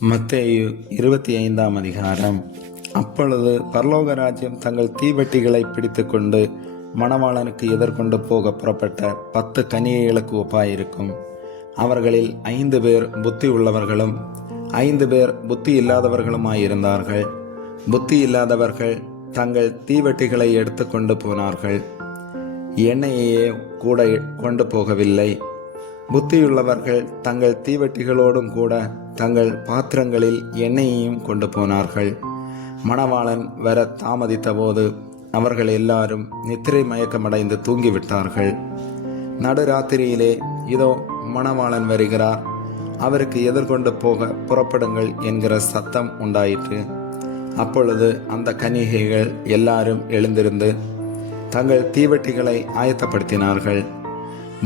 மத்தேயு 25ஆம் அதிகாரம். அப்பொழுது பரலோக ராஜ்யம் தங்கள் தீவெட்டிகளை பிடித்து கொண்டு மணவாளனுக்கு எதிர்கொண்டு போக புறப்பட்ட 10 கன்னிகைகளுக்கு ஒப்பாயிருக்கும். அவர்களில் 5 பேர் புத்தி உள்ளவர்களும் 5 பேர் புத்தி இல்லாதவர்களுமாயிருந்தார்கள். புத்தி இல்லாதவர்கள் தங்கள் தீவெட்டிகளை எடுத்து கொண்டு போனார்கள், எண்ணெயையே கூட கொண்டு போகவில்லை. புத்தியுள்ளவர்கள் தங்கள் தீவெட்டிகளோடும் கூட தங்கள் பாத்திரங்களில் எண்ணெயையும் கொண்டு போனார்கள். மணவாளன் வர தாமதித்த போது அவர்கள் எல்லாரும் நித்திரை மயக்கமடைந்து தூங்கிவிட்டார்கள். நடுராத்திரியிலே, இதோ மணவாளன் வருகிறார், அவருக்கு எதிர்கொண்டு போக புறப்படுங்கள் என்கிற சத்தம் உண்டாயிற்று. அப்பொழுது அந்த கன்னிகைகள் எல்லாரும் எழுந்திருந்து தங்கள் தீவெட்டிகளை ஆயத்தப்படுத்தினார்கள்.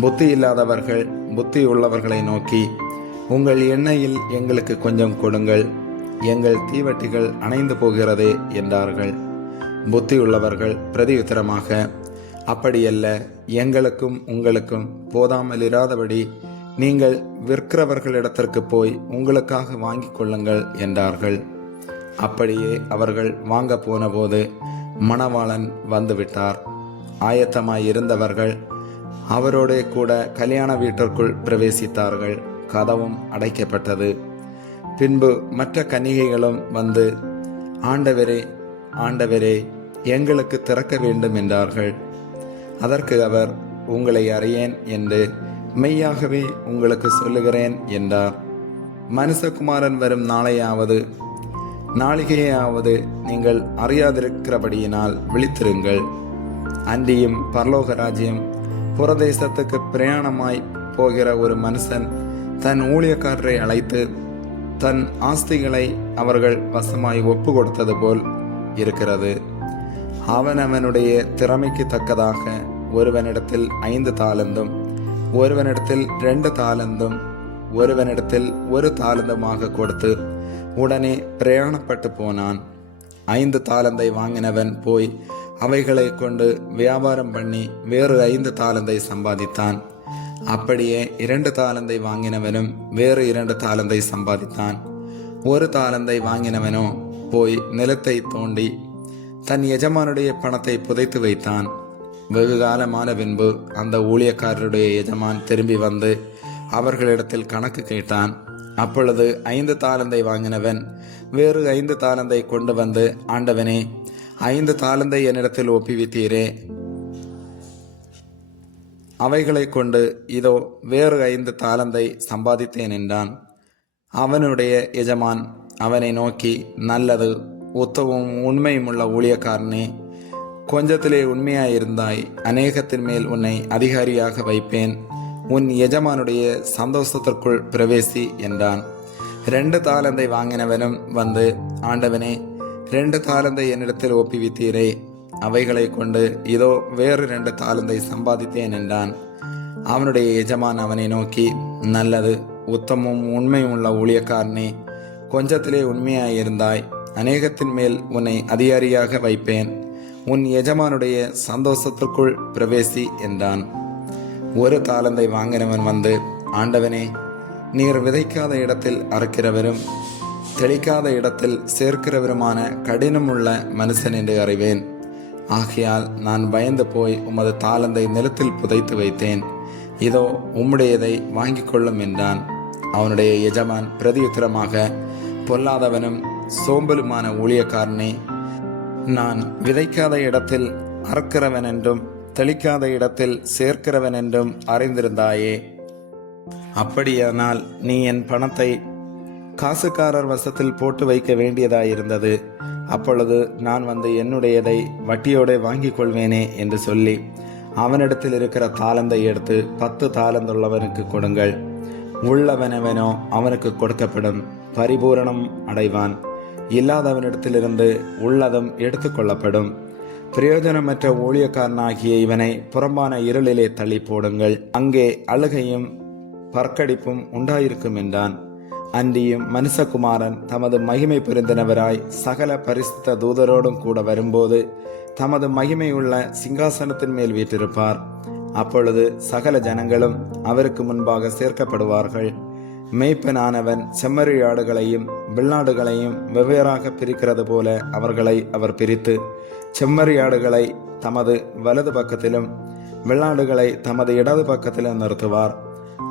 புத்தி இல்லாதவர்கள் புத்தி உள்ளவர்களை நோக்கி, உங்கள் எண்ணெயில் எங்களுக்கு கொஞ்சம் கொடுங்கள், எங்கள் தீவெட்டிகள் அணைந்து போகிறதே என்றார்கள். புத்தி உள்ளவர்கள் பிரதியுத்தரமாக, அப்படியல்ல, எங்களுக்கும் உங்களுக்கும் போதாமல் இராதபடி நீங்கள் விற்கிறவர்களிடத்திற்கு போய் உங்களுக்காக வாங்கிக் கொள்ளுங்கள் என்றார்கள். அப்படியே அவர்கள் வாங்க போனபோது மணவாளன் வந்துவிட்டார். ஆயத்தமாயிருந்தவர்கள் அவரோடே கூட கல்யாண வீட்டிற்குள் பிரவேசித்தார்கள். கதவும் அடைக்கப்பட்டது. பின்பு மற்ற கன்னிகைகளும் வந்து, ஆண்டவரே, ஆண்டவரே, எங்களுக்கு திறக்க வேண்டும் என்றார்கள். அதற்கு அவர், உங்களை அறியேன் என்று மெய்யாகவே உங்களுக்கு சொல்லுகிறேன் என்றார். மனுஷகுமாரன் வரும் நாளிகையாவது நீங்கள் அறியாதிருக்கிறபடியினால் விழித்திருங்கள். அன்றியும் பரலோக ராஜ்யம் புறதேசத்துக்கு பிரயாணமாய் போகிற ஒரு மனுஷன் தன் ஊழியக்காரரை அழைத்து தன் ஆஸ்திகளை அவர்கள் வசமாய் ஒப்பு கொடுத்தது போல் இருக்கிறது. அவனவனுடைய திறமைக்கு தக்கதாக ஒருவனிடத்தில் 5 தாலந்தும், ஒருவனிடத்தில் 2 தாலந்தும், ஒருவனிடத்தில் 1 தாலந்துமாக கொடுத்து உடனே பிரயாணப்பட்டு போனான். 5 தாலந்தை வாங்கினவன் போய் அவைகளை கொண்டு வியாபாரம் பண்ணி வேறு 5 தாலந்தை சம்பாதித்தான். அப்படியே 2 தாலந்தை வாங்கினவனும் வேறு 2 தாலந்தை சம்பாதித்தான். 1 தாலந்தை வாங்கினவனோ போய் நிலத்தை தோண்டி தன் எஜமானுடைய பணத்தை புதைத்து வைத்தான். வெகு காலமான பின்பு அந்த ஊழியக்காரருடைய எஜமான் திரும்பி வந்து அவர்களிடத்தில் கணக்கு கேட்டான். அப்பொழுது 5 தாலந்தை வாங்கினவன் வேறு 5 தாலந்தை கொண்டு வந்து, ஆண்டவனே, 5 தாலந்தை என்னிடத்தில் ஒப்புவித்தீரே, அவைகளை கொண்டு இதோ வேறு 5 தாலந்தை சம்பாதித்தேன் என்றான். அவனுடைய எஜமான் அவனை நோக்கி, நல்லது, உத்தமும் உண்மையுமுள்ள ஊழியக்காரனே, கொஞ்சத்திலே உண்மையாயிருந்தாய், அநேகத்தின் மேல் உன்னை அதிகாரியாக வைப்பேன், உன் எஜமானுடைய சந்தோஷத்திற்குள் பிரவேசி என்றான். 2 தாலந்தை வாங்கினவனும் வந்து, ஆண்டவனே, 2 தாலந்தை என்னிடத்தில் ஒப்புவித்தீரே, அவைகளை கொண்டு இதோ வேறு 2 தாலந்தை சம்பாதித்தேன் என்றான். அவனுடைய எஜமான் அவனை நோக்கி, நல்லது, உத்தமும் உண்மையும் உள்ள ஊழியக்காரனே, கொஞ்சத்திலே உண்மையாயிருந்தாய், அநேகத்தின் மேல் உன்னை அதிகாரியாக வைப்பேன், உன் எஜமானுடைய சந்தோஷத்திற்குள் பிரவேசி என்றான். 1 தாலந்தை வாங்கினவன் வந்து, ஆண்டவனே, நீர் விதைக்காத இடத்தில் அறுக்கிறவரும் தெளிக்காத இடத்தில் சேர்க்கிறவருமான கடினமுள்ள மனுஷன் என்று அறிவேன். ஆகையால் நான் பயந்து போய் உமது தாலந்தை நிலத்தில் புதைத்து வைத்தேன். இதோ உம்முடையதை வாங்கிக் கொள்ளும் என்றான். அவனுடைய எஜமான் பிரதியுத்தரமாக, பொல்லாதவனும் சோம்பலுமான ஊழியக்காரனே, நான் விதைக்காத இடத்தில் அறுக்கிறவன் என்றும் தெளிக்காத இடத்தில் சேர்க்கிறவன் என்றும் அறிந்திருந்தாயே. அப்படியானால் நீ என் பணத்தை காசுக்காரர் வசத்தில் போட்டு வைக்க வேண்டியதாயிருந்தது. அப்பொழுது நான் வந்து என்னுடையதை வட்டியோடு வாங்கிக் கொள்வேனே என்று சொல்லி அவனிடத்தில் இருக்கிற தாலந்தை எடுத்து 10 தாலந்துள்ளவனுக்கு கொடுங்கள். உள்ளவனவனோ அவனுக்கு கொடுக்கப்படும், பரிபூரணம் அடைவான். இல்லாதவனிடத்திலிருந்து உள்ளதும் எடுத்துக்கொள்ளப்படும். பிரயோஜனமற்ற ஊழியக்காரனாகிய இவனை புறம்பான இருளிலே தள்ளி போடுங்கள், அங்கே அழுகையும் பற்கடிப்பும் உண்டாயிருக்கும் என்றான். அன்றியும் மனுஷகுமாரன் தமது மகிமை பொருந்தினவராய் சகல பரிசுத்த தூதரோடும் கூட வரும்போது தமது மகிமையுள்ள சிங்காசனத்தின் மேல் வீற்றிருப்பார். அப்பொழுது சகல ஜனங்களும் அவருக்கு முன்பாக சேர்க்கப்படுவார்கள். மேய்ப்பனானவன் செம்மறியாடுகளையும் வெள்ளாடுகளையும் வெவ்வேறாக பிரிக்கிறது போல அவர்களை அவர் பிரித்து செம்மறியாடுகளை தமது வலது பக்கத்திலும் வெள்ளாடுகளை தமது இடது பக்கத்திலும் நிறுத்துவார்.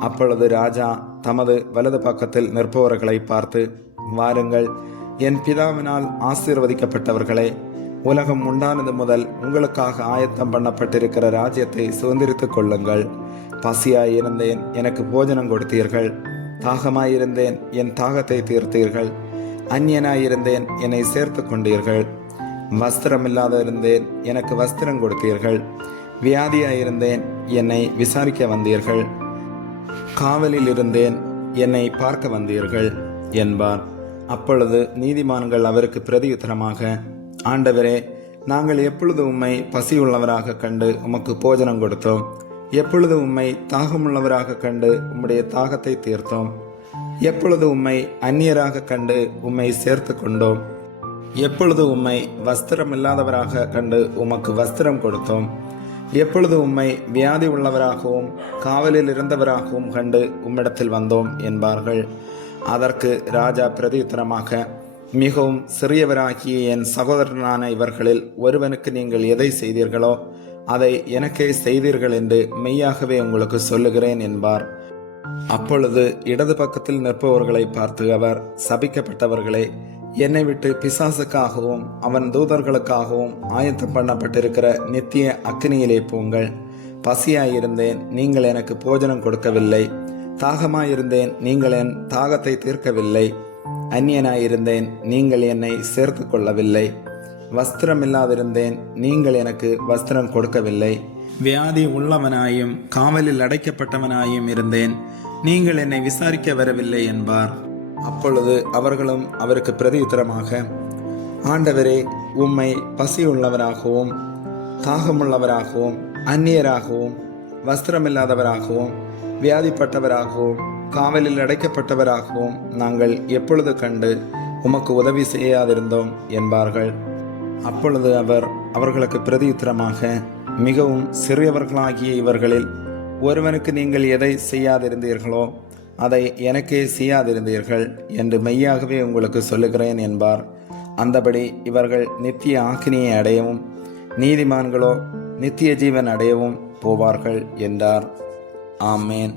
அப்பொழுது ராஜா தமது வலது பக்கத்தில் நிற்பவர்களை பார்த்து, வாருங்கள், என் பிதாவினால் ஆசீர்வதிக்கப்பட்டவர்களே, உலகம் உண்டானது முதல் உங்களுக்காக ஆயத்தம் பண்ணப்பட்டிருக்கிற ராஜ்யத்தை சுதந்திரித்துக் கொள்ளுங்கள். பசியாயிருந்தேன், எனக்கு போஜனம் கொடுத்தீர்கள். தாகமாயிருந்தேன், என் தாகத்தை தீர்த்தீர்கள். அந்நியனாயிருந்தேன், என்னை சேர்த்து கொண்டீர்கள். வஸ்திரமில்லாத இருந்தேன், எனக்கு வஸ்திரம் கொடுத்தீர்கள். வியாதியாயிருந்தேன், என்னை விசாரிக்க வந்தீர்கள். காவலில் இருந்தேன், என்னை பார்க்க வந்தீர்கள் என்பார். அப்பொழுது நீதிமான்கள் அவருக்கு பிரதியுத்தரமாக, ஆண்டவரே, நாங்கள் எப்பொழுது உம்மை பசியுள்ளவராக கண்டு உமக்கு போஜனம் கொடுத்தோம்? எப்பொழுது உம்மை தாகமுள்ளவராக கண்டு உம்முடைய தாகத்தை தீர்த்தோம்? எப்பொழுது உம்மை அந்நியராக கண்டு உம்மை சேர்த்து கொண்டோம்? எப்பொழுது உம்மை வஸ்திரமில்லாதவராக கண்டு உமக்கு வஸ்திரம் கொடுத்தோம்? எப்பொழுது உம்மை வியாதி உள்ளவராகவும் காவலில் இருந்தவராகவும் கண்டு உம்மிடத்தில் வந்தோம் என்பார்கள். அதற்கு ராஜா பிரதியுத்தரமாக, மிகவும் சிறியவராகிய என் சகோதரனான இவர்களில் ஒருவனுக்கு நீங்கள் எதை செய்தீர்களோ அதை எனக்கே செய்தீர்கள் என்று மெய்யாகவே உங்களுக்கு சொல்லுகிறேன் என்பார். அப்பொழுது இடது பக்கத்தில் நிற்பவர்களை பார்த்து அவர், சபிக்கப்பட்டவர்களே, என்னை விட்டு பிசாசுக்காகவும் அவன் தூதர்களுக்காகவும் ஆயத்தம் பண்ணப்பட்டிருக்கிற நித்திய அக்கினியிலே போங்கள். பசியாயிருந்தேன், நீங்கள் எனக்கு போஜனம் கொடுக்கவில்லை. தாகமாயிருந்தேன், நீங்கள் என் தாகத்தை தீர்க்கவில்லை. அந்நியனாயிருந்தேன், நீங்கள் என்னை சேர்த்து கொள்ளவில்லை. வஸ்திரமில்லாதிருந்தேன், நீங்கள் எனக்கு வஸ்திரம் கொடுக்கவில்லை. வியாதி உள்ளவனாயும் காவலில் அடைக்கப்பட்டவனாயும் இருந்தேன், நீங்கள் என்னை விசாரிக்க வரவில்லை என்பார். அப்பொழுது அவர்களும் அவருக்கு பிரதியுத்தரமாக, ஆண்டவரே, உம்மை பசியுள்ளவராகவும் தாகமுள்ளவராகவும் அந்நியராகவும் வஸ்திரமில்லாதவராகவும் வியாதிப்பட்டவராகவும் காவலில் அடைக்கப்பட்டவராகவும் நாங்கள் எப்பொழுது கண்டு உமக்கு உதவி செய்யாதிருந்தோம் என்பார்கள். அப்பொழுது அவர் அவர்களுக்கு பிரதியுத்தரமாக, மிகவும் சிறியவர்களாகிய இவர்களில் ஒருவனுக்கு நீங்கள் எதை செய்யாதிருந்தீர்களோ அதை எனக்கே செய்யாதிருந்தீர்கள் என்று மெய்யாகவே உங்களுக்கு சொல்லுகிறேன் என்பார். அந்தபடி இவர்கள் நித்திய ஆக்கினியை அடையவும் நீதிமான்களோ நித்திய ஜீவன் அடையவும் போவார்கள் என்றார். ஆமேன்.